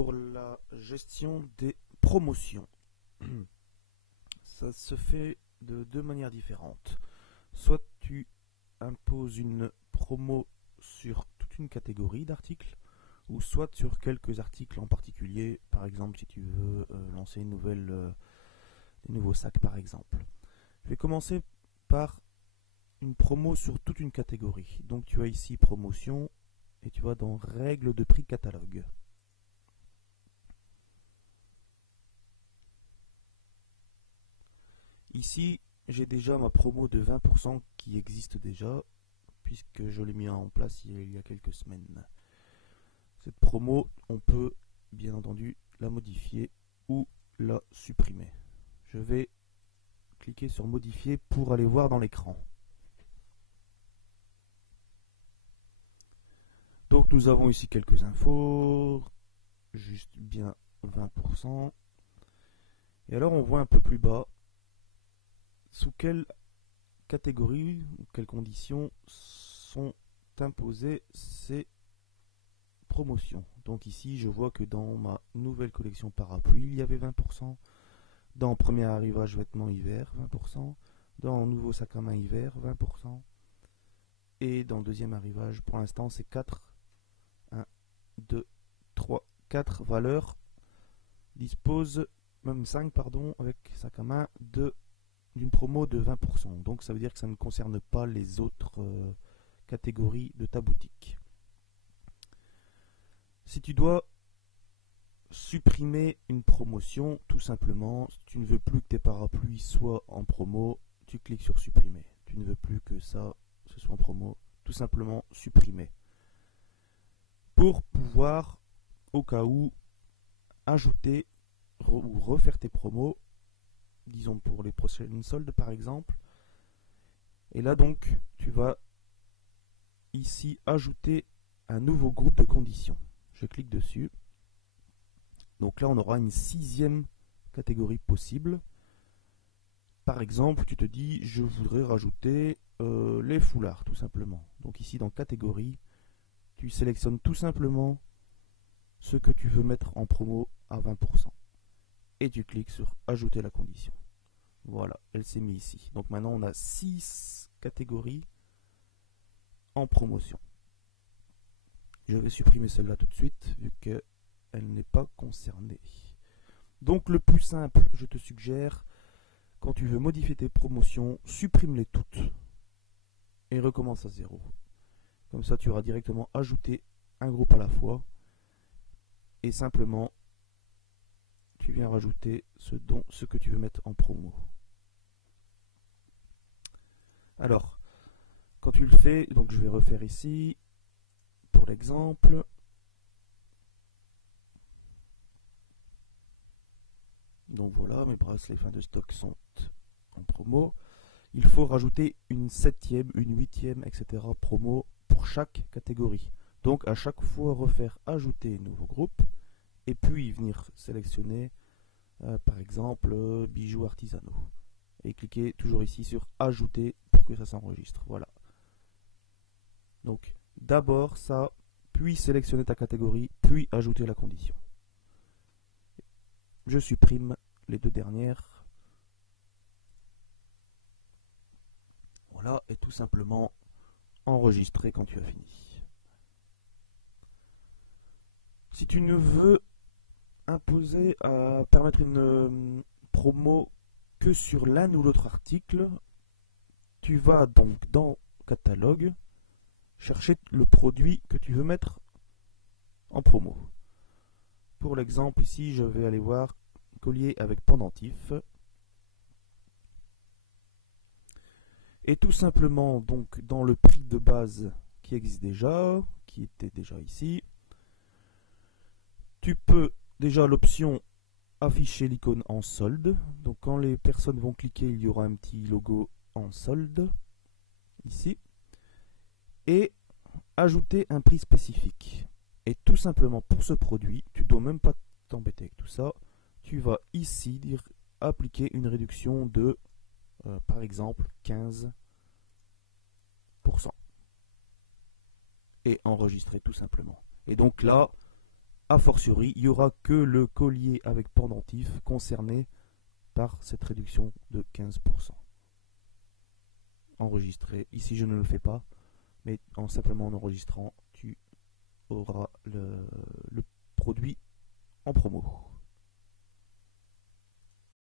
pour la gestion des promotions. Ça se fait de deux manières différentes. Soit tu imposes une promo sur toute une catégorie d'articles, ou soit sur quelques articles en particulier. Par exemple, si tu veux lancer des nouveaux sacs par exemple. Je vais commencer par une promo sur toute une catégorie. Donc tu as ici promotion et tu vas dans règles de prix catalogue. Ici, j'ai déjà ma promo de 20% qui existe déjà, puisque je l'ai mis en place il y a quelques semaines. Cette promo, on peut bien entendu la modifier ou la supprimer. Je vais cliquer sur modifier pour aller voir dans l'écran. Donc nous avons ici quelques infos, juste bien 20%. Et alors on voit un peu plus bas sous quelle catégorie ou quelles conditions sont imposées ces promotions. Donc ici je vois que dans ma nouvelle collection parapluie il y avait 20%, dans premier arrivage vêtements hiver 20%, dans nouveau sac à main hiver 20%, et dans le deuxième arrivage pour l'instant c'est 4, 1, 2, 3, 4 valeurs disposent, même 5 pardon, avec sac à main d'une promo de 20%. Donc ça veut dire que ça ne concerne pas les autres catégories de ta boutique. Si tu dois supprimer une promotion, tout simplement, si tu ne veux plus que tes parapluies soient en promo, tu cliques sur supprimer. Tu ne veux plus que ça ce soit en promo, tout simplement supprimer. Pour pouvoir, au cas où, ajouter ou refaire tes promos, disons pour les prochaines soldes par exemple. Et là donc, tu vas ici ajouter un nouveau groupe de conditions. Je clique dessus. Donc là, on aura une 6e catégorie possible. Par exemple, tu te dis, je voudrais rajouter les foulards, tout simplement. Donc ici, dans catégorie, tu sélectionnes tout simplement ce que tu veux mettre en promo à 20%. Et tu cliques sur ajouter la condition. Voilà, elle s'est mise ici. Donc maintenant, on a 6 catégories en promotion. Je vais supprimer celle-là tout de suite, vu qu'elle n'est pas concernée. Donc le plus simple, je te suggère, quand tu veux modifier tes promotions, supprime-les toutes et recommence à zéro. Comme ça, tu auras directement ajouté un groupe à la fois et simplement, tu viens rajouter ce que tu veux mettre en promo. Alors, quand tu le fais, donc je vais refaire ici, pour l'exemple. Donc voilà, mes bracelets fin de stock sont en promo. Il faut rajouter une 7e, une 8e, etc. promo pour chaque catégorie. Donc à chaque fois refaire ajouter nouveau groupe et puis venir sélectionner par exemple bijoux artisanaux. Et cliquer toujours ici sur ajouter pour que ça s'enregistre. Voilà. Donc d'abord ça, puis sélectionner ta catégorie, puis ajouter la condition. Je supprime les deux dernières. Voilà, et tout simplement enregistrer quand tu as fini. Si tu ne veux imposer à permettre une promo que sur l'un ou l'autre article, tu vas donc dans catalogue chercher le produit que tu veux mettre en promo. Pour l'exemple ici, je vais aller voir collier avec pendentif. Et tout simplement, donc dans le prix de base qui existe déjà, qui était déjà ici, tu peux déjà l'option afficher l'icône en solde. Donc quand les personnes vont cliquer, il y aura un petit logo en solde ici. Et ajouter un prix spécifique. Et tout simplement pour ce produit, tu ne dois même pas t'embêter avec tout ça. Tu vas ici dire appliquer une réduction de par exemple 15%. Et enregistrer tout simplement. Et donc là, a fortiori, il n'y aura que le collier avec pendentif concerné par cette réduction de 15%. Enregistré. Ici, je ne le fais pas, mais simplement en enregistrant, tu auras